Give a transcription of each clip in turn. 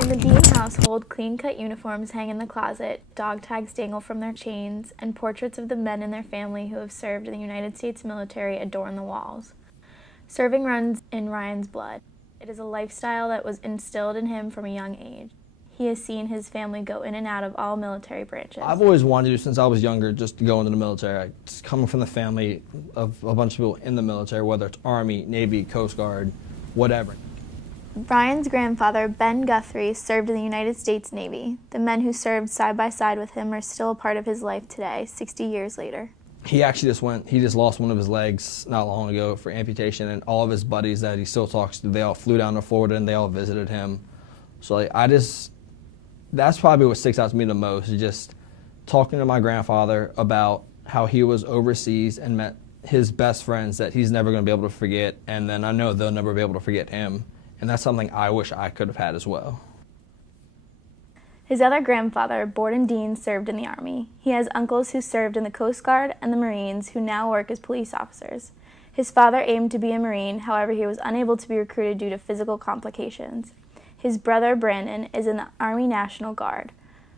In the Deane household, clean-cut uniforms hang in the closet, dog tags dangle from their chains, and portraits of the men in their family who have served in the United States military adorn the walls. Serving runs in Ryan's blood. It is a lifestyle that was instilled in him from a young age. He has seen his family go in and out of all military branches. I've always wanted to, since I was younger, just to go into the military. Just coming from the family of a bunch of people in the military, whether it's Army, Navy, Coast Guard, whatever. Ryan's grandfather, Ben Guthrie, served in the United States Navy. The men who served side by side with him are still a part of his life today, 60 years later. He actually just lost one of his legs not long ago for amputation, and all of his buddies that he still talks to, they all flew down to Florida and they all visited him. So that's probably what sticks out to me the most, is just talking to my grandfather about how he was overseas and met his best friends that he's never going to be able to forget, and then I know they'll never be able to forget him. And that's something I wish I could have had as well. His other grandfather, Borden Deane, served in the Army. He has uncles who served in the Coast Guard and the Marines who now work as police officers. His father aimed to be a Marine, however he was unable to be recruited due to physical complications. His brother, Brandon, is in the Army National Guard.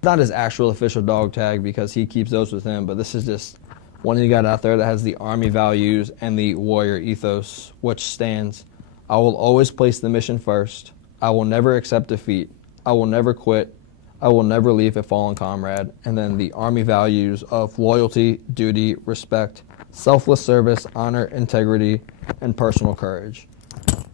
Not his actual official dog tag because he keeps those with him, but this is just one he got out there that has the Army values and the warrior ethos, which stands: I will always place the mission first. I will never accept defeat. I will never quit. I will never leave a fallen comrade. And then the Army values of loyalty, duty, respect, selfless service, honor, integrity, and personal courage.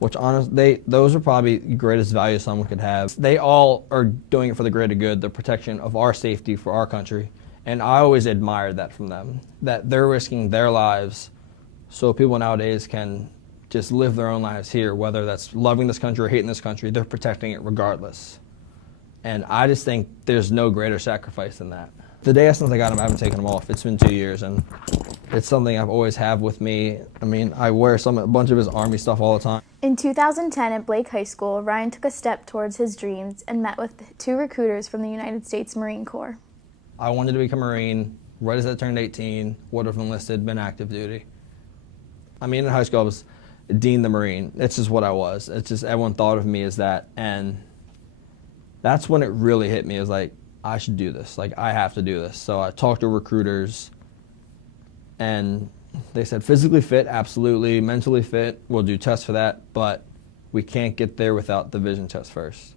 Which those are probably the greatest values someone could have. They all are doing it for the greater good, the protection of our safety for our country. And I always admired that from them, that they're risking their lives so people nowadays can just live their own lives here, whether that's loving this country or hating this country. They're protecting it regardless. And I just think there's no greater sacrifice than that. The day since I got him, I haven't taken him off. It's been 2 years, and it's something I've always have with me. I mean, I wear a bunch of his Army stuff all the time. In 2010 at Blake High School, Ryan took a step towards his dreams and met with 2 recruiters from the United States Marine Corps. I wanted to become a Marine. Right as I turned 18, would have enlisted, been active duty. I mean, in high school, I was Deane the Marine. It's just what I was. It's just everyone thought of me as that, and that's when it really hit me. It was like, I should do this. Like, I have to do this. So I talked to recruiters, and they said physically fit, absolutely. Mentally fit, we'll do tests for that, but we can't get there without the vision test first.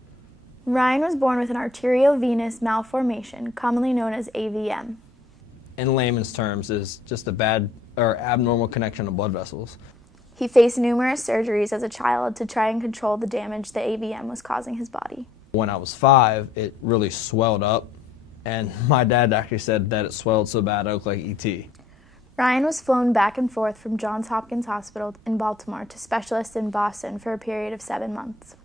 Ryan was born with an arteriovenous malformation, commonly known as AVM. In layman's terms, is just a bad or abnormal connection of blood vessels. He faced numerous surgeries as a child to try and control the damage the AVM was causing his body. When I was 5, it really swelled up, and my dad actually said that it swelled so bad I looked like E.T. Ryan was flown back and forth from Johns Hopkins Hospital in Baltimore to specialists in Boston for a period of 7 months.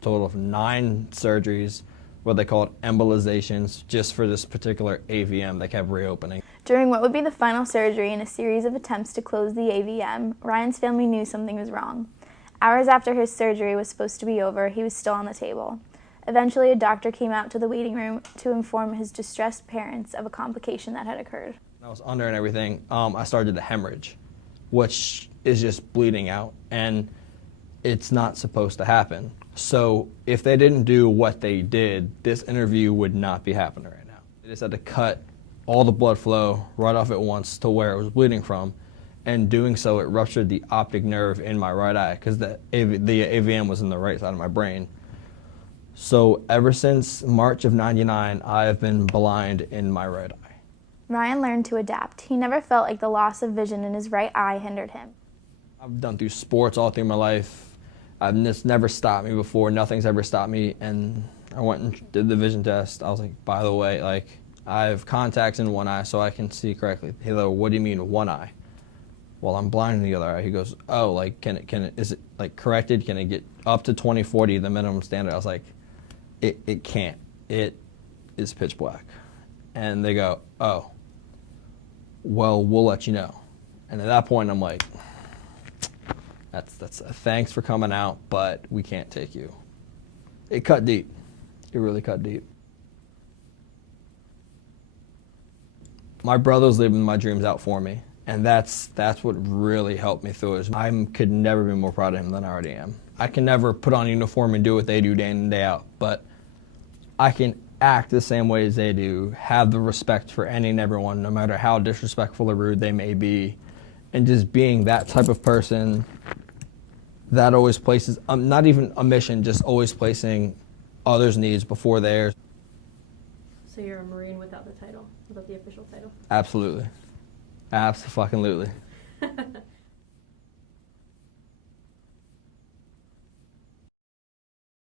Total of 9 surgeries, what they called embolizations, just for this particular AVM that kept reopening. During what would be the final surgery in a series of attempts to close the AVM, Ryan's family knew something was wrong. Hours after his surgery was supposed to be over, he was still on the table. Eventually, a doctor came out to the waiting room to inform his distressed parents of a complication that had occurred. I was under and everything. I started to hemorrhage, which is just bleeding out, and it's not supposed to happen. So if they didn't do what they did, this interview would not be happening right now. They just had to cut all the blood flow right off at once to where it was bleeding from, and doing so, it ruptured the optic nerve in my right eye because the AVM was in the right side of my brain. So ever since March of '99, I have been blind in my right eye. Ryan learned to adapt. He never felt like the loss of vision in his right eye hindered him. I've done through sports all through my life. It's never stopped me before. Nothing's ever stopped me. And I went and did the vision test. I was like, by the way, like, I have contacts in one eye so I can see correctly. Hey, what do you mean one eye? Well, I'm blind in the other eye. He goes, oh, like, is it like corrected? Can it get up to 20/40, the minimum standard? I was like, it can't. It is pitch black. And they go, oh, well, we'll let you know. And at that point, I'm like, that's thanks for coming out, but we can't take you. It cut deep. It really cut deep. My brother's living my dreams out for me, and that's what really helped me through it. I could never be more proud of him than I already am. I can never put on a uniform and do what they do day in and day out, but I can act the same way as they do, have the respect for any and everyone, no matter how disrespectful or rude they may be, and just being that type of person that always places, not even a mission, just always placing others' needs before theirs. So you're a Marine without the title, without the official title? Absolutely. Abso-fucking-lutely.